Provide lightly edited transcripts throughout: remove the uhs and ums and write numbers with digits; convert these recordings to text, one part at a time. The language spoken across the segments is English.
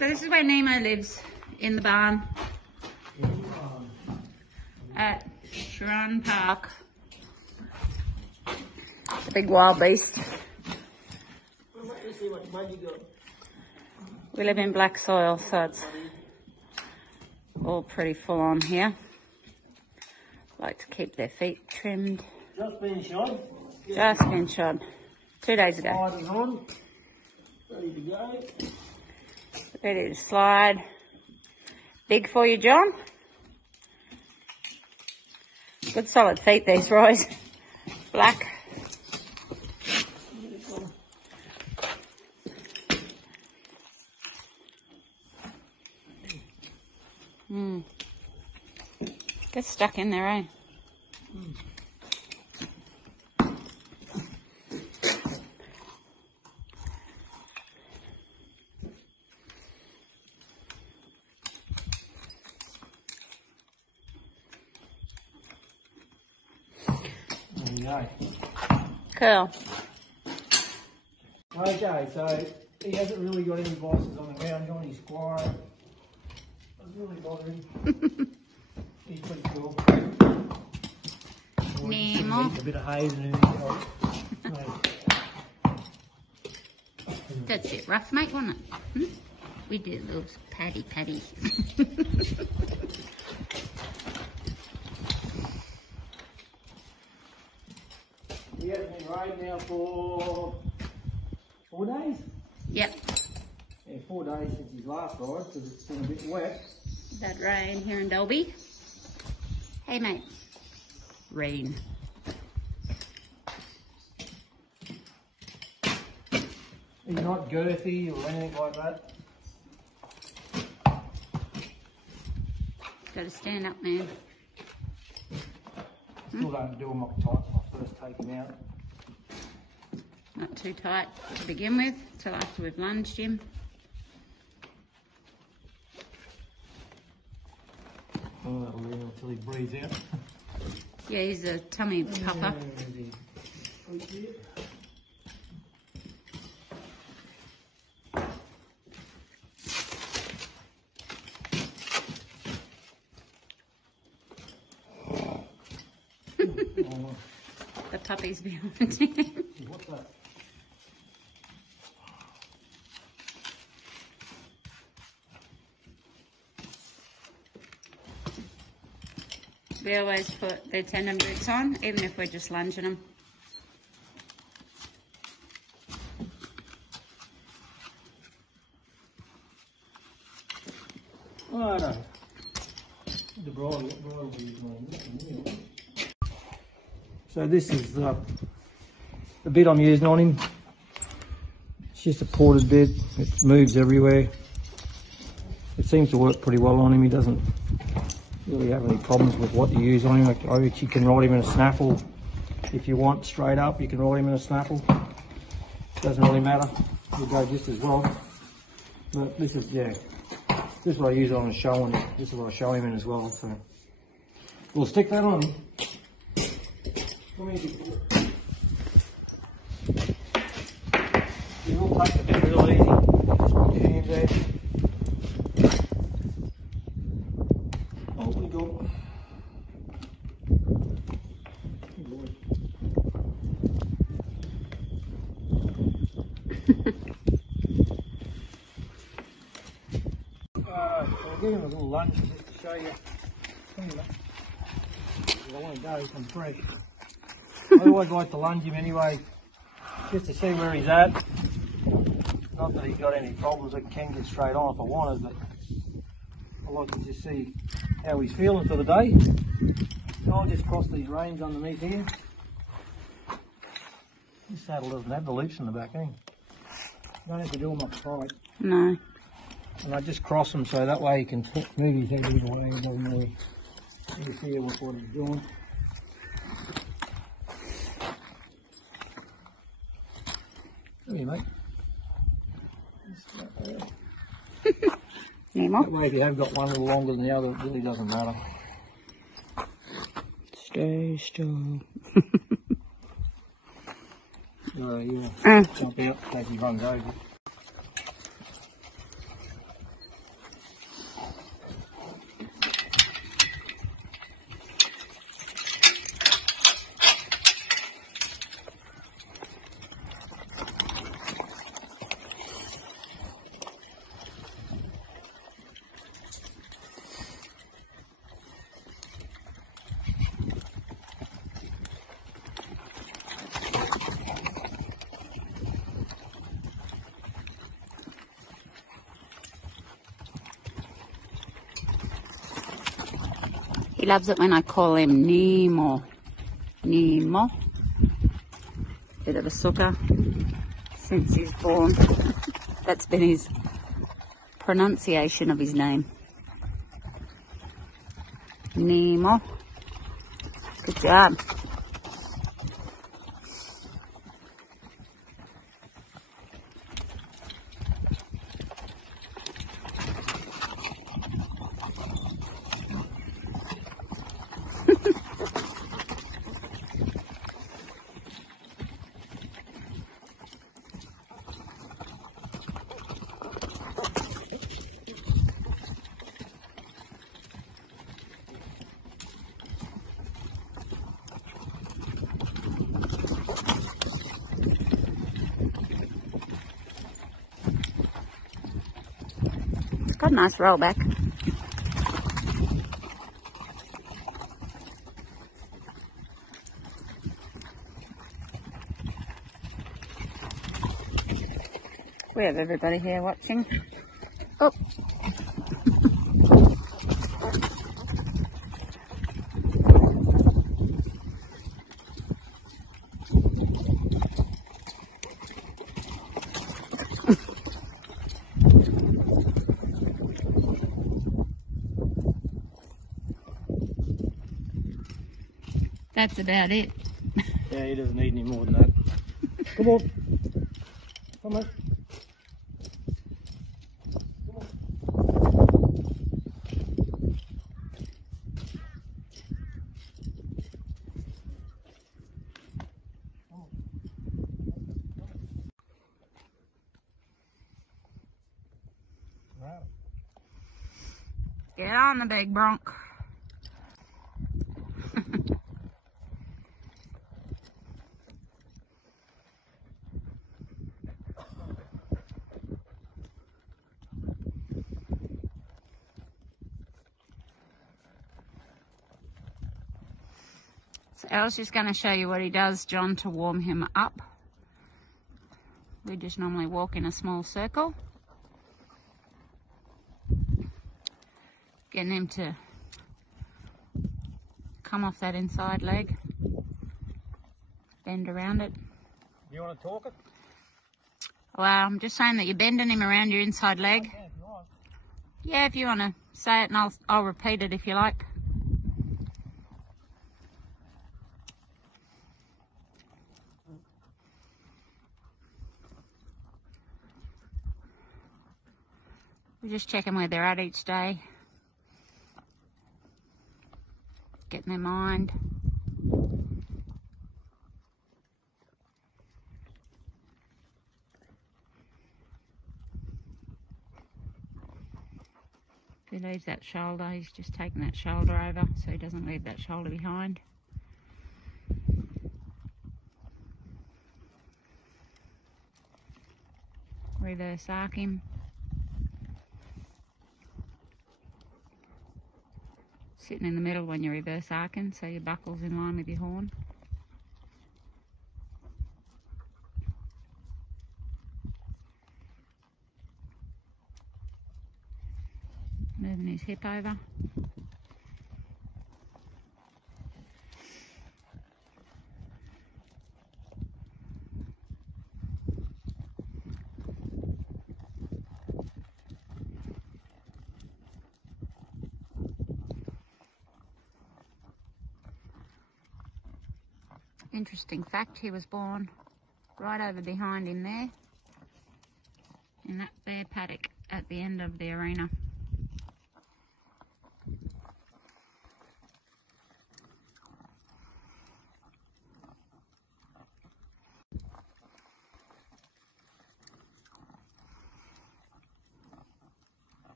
So this is where Nemo lives, in the barn at Sharon Park. It's a big wild beast. We live in black soil, so it's all pretty full on here. Like to keep their feet trimmed. Just been shod. Just been shod 2 days ago. Sliders on. Ready to go. Ready to slide. Big for you, John. Good solid feet, these Roys. Black. Get stuck in there, eh? There we go. Cool. Okay, so he hasn't really got any vices on the ground. Johnny's squire. I was really bothering. He's pretty cool. Nemo. A bit of haze and everything. That's it, rough, mate, wasn't it? We did a little patty. He hasn't been rained now for 4 days? Yep. Yeah, 4 days since his last ride because it's been a bit wet. That rain here in Dalby. Hey, mate. Rain. He's not girthy or anything like that. Got to stand up, man. Still don't do him up tight when I first take him out. Not too tight to begin with, till after we've lunged him. Oh, that'll leave him until he breathes out. Yeah, he's a tummy pupper. The puppy's behind him. What's that? We always put their tendon boots on, even if we're just lunging them. Oh, no. The bridle will be mine. So this is the bit I'm using on him. It's just a ported bit. It moves everywhere. It seems to work pretty well on him. He doesn't really have any problems with what you use on him. Like, I actually can ride him in a snaffle if you want straight up. You can ride him in a snaffle. Doesn't really matter. He'll go just as well. But this is, yeah, this is what I use on a show, and this is what I show him in as well. So we'll stick that on him. You will take the bit real easy. Just put your hand there. Oh, we go. Good boy. So we'll give him a little lunge just to show you. Come here, mate. I want to go from fresh. I always like to lunge him anyway, just to see where he's at. Not that he's got any problems, I can get straight on if I wanted, but I like to just see how he's feeling for the day. So I'll just cross these reins underneath here. This saddle doesn't have the loops in the back, eh? You don't have to do them up tight. No. And I just cross them so that way he can move his head either way. He doesn't really interfere with what he's doing. Come here, mate. Nemo. That way, if you have got one a little longer than the other, it really doesn't matter. Stay still. Yeah. Jump out, as he runs over. He loves it when I call him Nemo. Nemo. Bit of a sucker since he's born. That's been his pronunciation of his name. Nemo. Good job. Got a nice rollback. We have everybody here watching. Oh. That's about it. Yeah, he doesn't need any more than that. Come on. Come on. Get on the big bronc. So I was just going to show you what he does, John, to warm him up. We just normally walk in a small circle, getting him to come off that inside leg, bend around it. You want to talk it? Well, I'm just saying that you're bending him around your inside leg. Yeah, if you want to say it, and I'll repeat it if you like. We're just checking where they're at each day. Getting their mind. If he leaves that shoulder, he's just taking that shoulder over so he doesn't leave that shoulder behind. Reverse arc him. Sitting in the middle when you're reverse arcing, so your buckle's in line with your horn. Moving his hip over. Interesting fact, he was born right over behind him there, in that bare paddock at the end of the arena.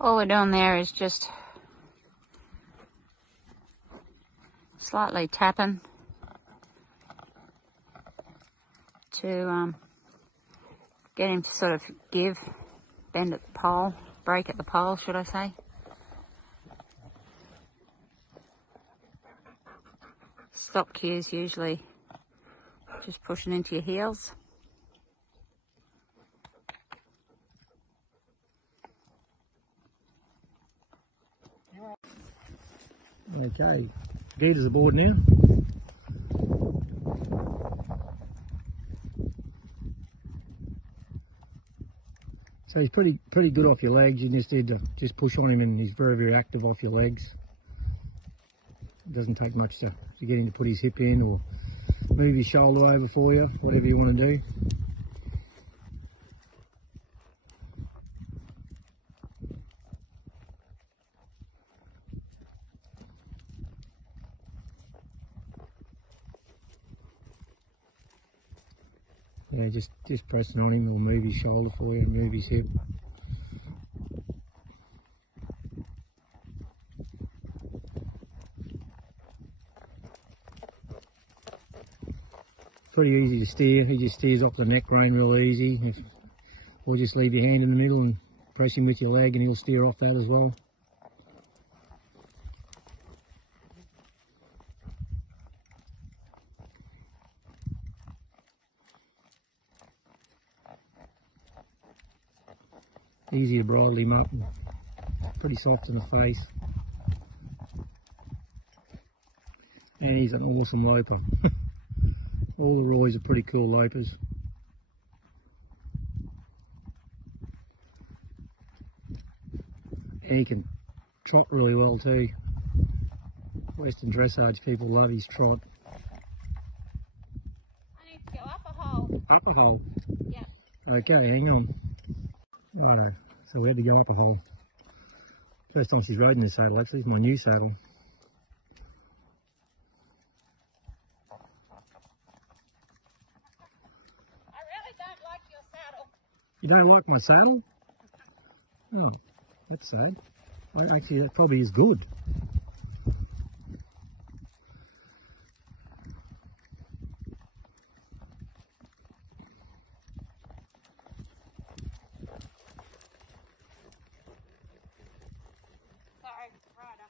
All we're doing there is just slightly tapping to get him to sort of bend at the pole, break at the pole, should I say. stop cues usually just pushing into your heels. Okay, Gator's aboard now. So he's pretty good off your legs. You just need to just push on him, and he's very active off your legs. It doesn't take much to get him to put his hip in or move his shoulder over for you, whatever you want to do. Yeah, just pressing on him will move his shoulder for you, move his hip. Pretty easy to steer. He just steers off the neck rein real easy. Or just leave your hand in the middle and press him with your leg and he'll steer off that as well. Easy to bridle him up, and pretty soft in the face. And he's an awesome loper. All the Roys are pretty cool lopers. And he can trot really well too. Western dressage people love his trot. I need to go up a hole. Up a hole? Yep. Okay, hang on. Righto, so we had to go up a hole. First time she's riding the saddle actually, it's my new saddle. I really don't like your saddle. You don't like my saddle? Oh, that's sad. Actually, that probably is good. Sorry, rider.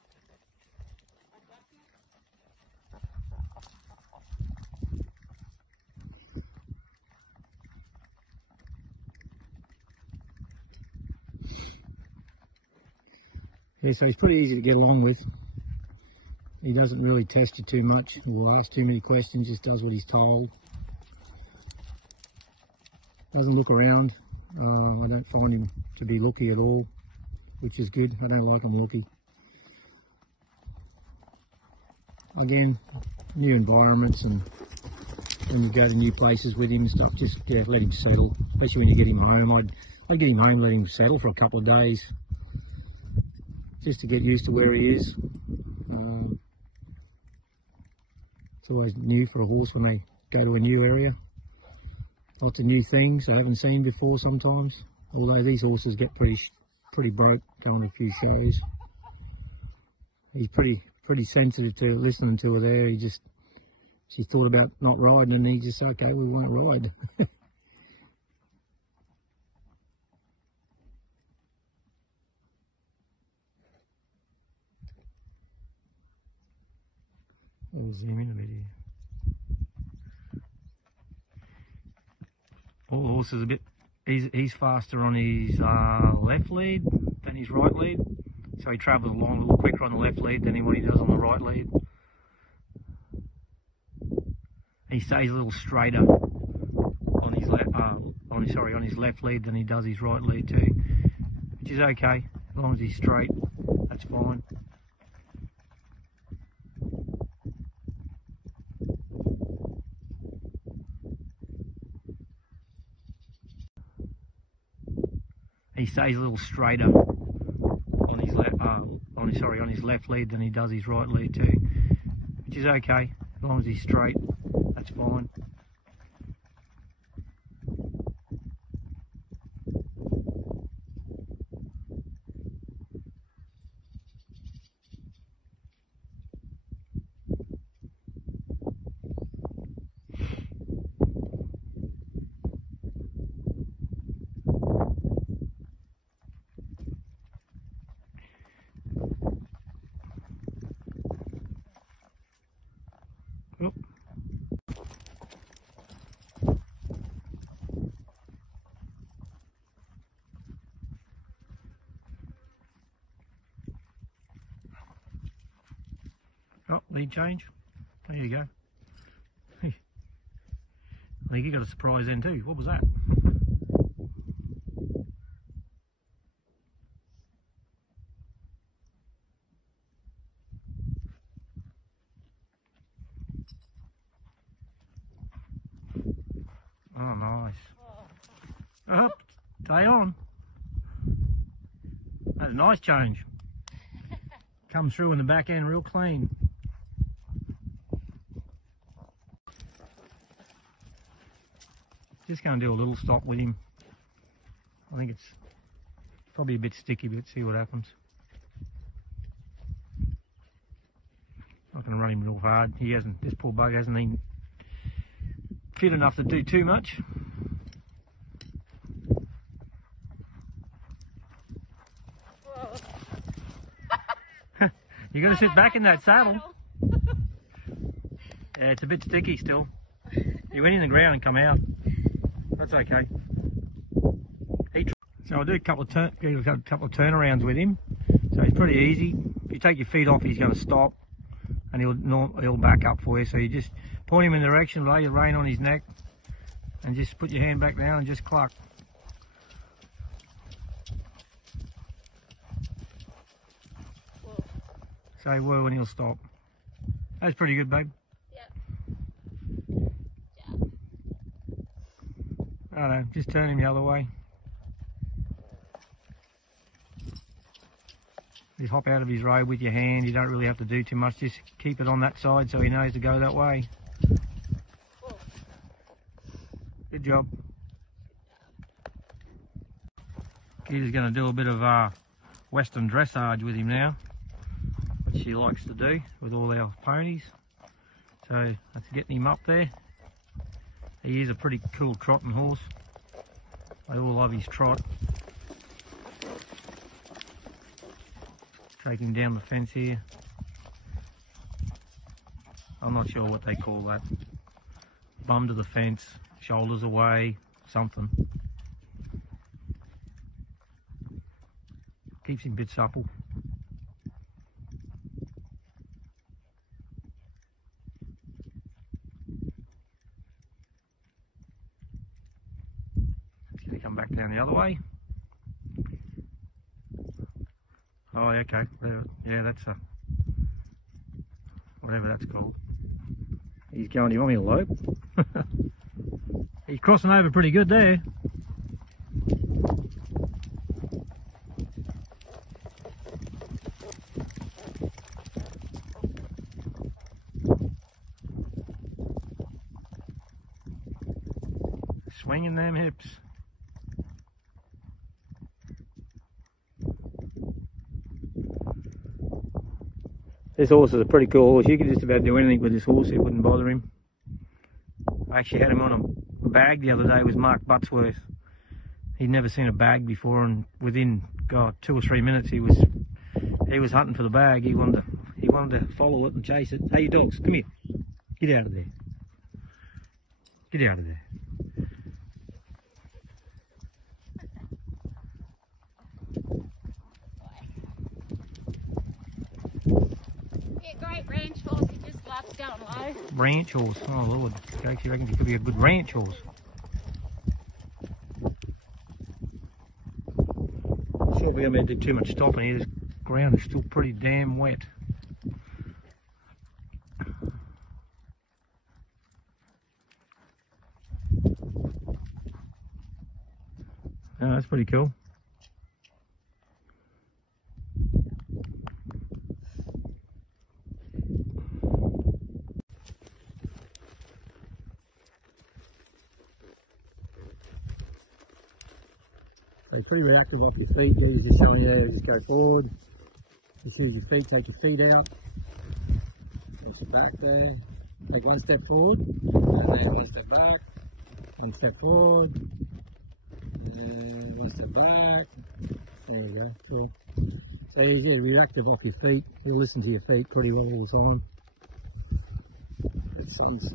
Yeah, so he's pretty easy to get along with. He doesn't really test you too much or ask too many questions, just does what he's told. Doesn't look around. I don't find him to be looky at all, which is good. I don't like him looky. Again, new environments, and when you go to new places with him and stuff, just let him settle, especially when you get him home. I'd get him home, let him settle for a couple of days, just to get used to where he is. It's always new for a horse when they go to a new area. Lots of new things I haven't seen before sometimes, although these horses get pretty broke going to a few shows. He's pretty sensitive to listening to her there. She thought about not riding and he just, okay, we won't ride. We'll zoom in a bit here. All the horses a bit, he's faster on his left lead than his right lead. So he travels along a little quicker on the left lead than what he does on the right lead. He stays a little straighter on his on his left lead than he does his right lead too, which is okay as long as he's straight. That's fine. He stays a little straighter on his left lead than he does his right lead too, which is okay as long as he's straight. That's fine. Oh, lead change. There you go. I think you got a surprise then too. What was that? Oh, nice. Oh, stay on. That's a nice change. Comes through in the back end real clean. Just going to do a little stop with him. I think it's probably a bit sticky, but see what happens. Not going to run him real hard. This poor bug hasn't been fit enough to do too much. You got to sit back in that saddle. Yeah, it's a bit sticky still. You went in the ground and come out. That's okay. So I'll do a couple of turnarounds with him. So it's pretty easy. If you take your feet off, he's going to stop, and he'll back up for you. So you just point him in the direction, lay your rein on his neck, and just put your hand back down and just cluck. Say whoa and he'll stop. That's pretty good, babe. I don't know, just turn him the other way. Just hop out of his road with your hand. You don't really have to do too much. Just keep it on that side so he knows to go that way. Good job. Kita's going to do a bit of Western dressage with him now, which she likes to do with all our ponies. So that's getting him up there. He is a pretty cool trotting horse. They all love his trot. Take him down the fence here. I'm not sure what they call that. Bum to the fence, shoulders away, something. Keeps him a bit supple. Come back down the other way. Oh, okay. Yeah, that's whatever that's called. He's going. You want me to lope? He's crossing over pretty good there. Swinging them hips. This horse is a pretty cool horse. You could just about do anything with this horse, it wouldn't bother him. I actually had him on a bag the other day with Mark Buttsworth. He'd never seen a bag before, and within 2 or 3 minutes he was hunting for the bag. He wanted to follow it and chase it. Hey, you dogs, come here. Get out of there. Get out of there. Ranch horse, he just loves going low. Ranch horse, oh Lord. Jake, you reckon he could be a good ranch horse? Sure, we haven't did too much stopping here. This ground is still pretty damn wet. Oh, that's pretty cool. So pretty reactive off your feet. He's just showing you how to just go forward. Just use your feet, take your feet out. Push your back there. Take one step forward, and then one step back. One step forward, and one step back. There you go, cool. So he's reactive off your feet. He'll listen to your feet pretty well all the time. It seems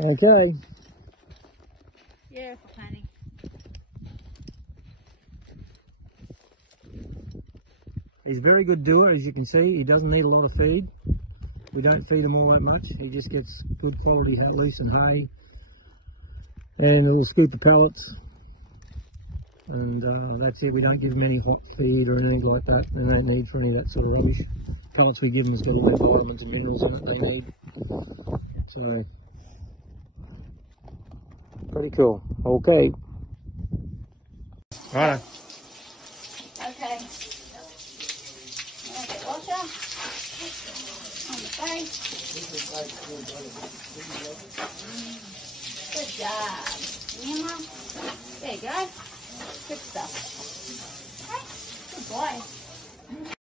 okay. Yeah, for pony. He's a very good doer, as you can see. He doesn't need a lot of feed. We don't feed him all that much. He just gets good quality loose and hay and a little scoop of pellets. And that's it. We don't give them any hot feed or anything like that. They don't need for any of that sort of rubbish. Pellets we give them has got all their vitamins and minerals in it they need. So, pretty cool. Okay. Righto. Okay. Get water on the face. Good job. Nemo. There you go. Good stuff. Okay. Good boy.